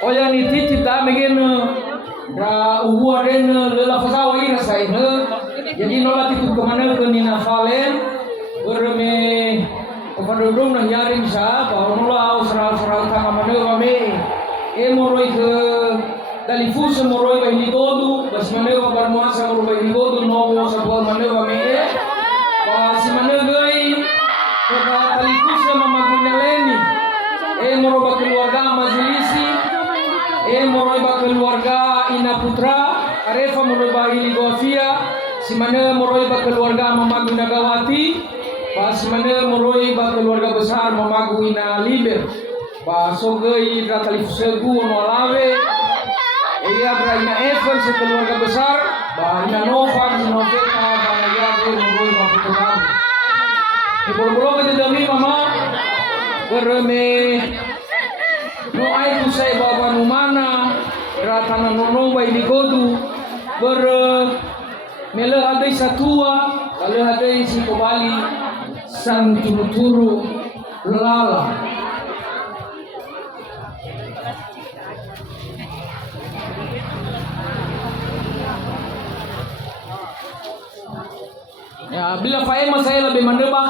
Oh yang itu kita bikin ra ubuah den lela fasawa ini saya jadi nolat itu kemana ke Nina Valen berme kepadudung nah yaring sa bahwa nolah seral tangga mana kami moroi ke dalifus moroi bayi todo bas mana kabar muasa moroi bayi todo nopo sebuah mana kami pas mana gay ke dalifus mama guneleni moroi keluarga majlisi moroi keluarga Ina Putra, Arefa moroi Ili Gofia, si mana moroi keluarga Mama Gunagawati, pas mana moroi keluarga besar Mama Ina Liber, pas sogei Ratali Segu Nolawe, Ina Evan sekeluarga besar, Ina Novan, Noveta, Banayade moroi Putra. Bolong kita demi Mama berme no ai tu sai baba nu mana ratana nono bai di godu ber mele adai satua ale adai si kembali sang turu lala ya bila faema saya lebih mendebak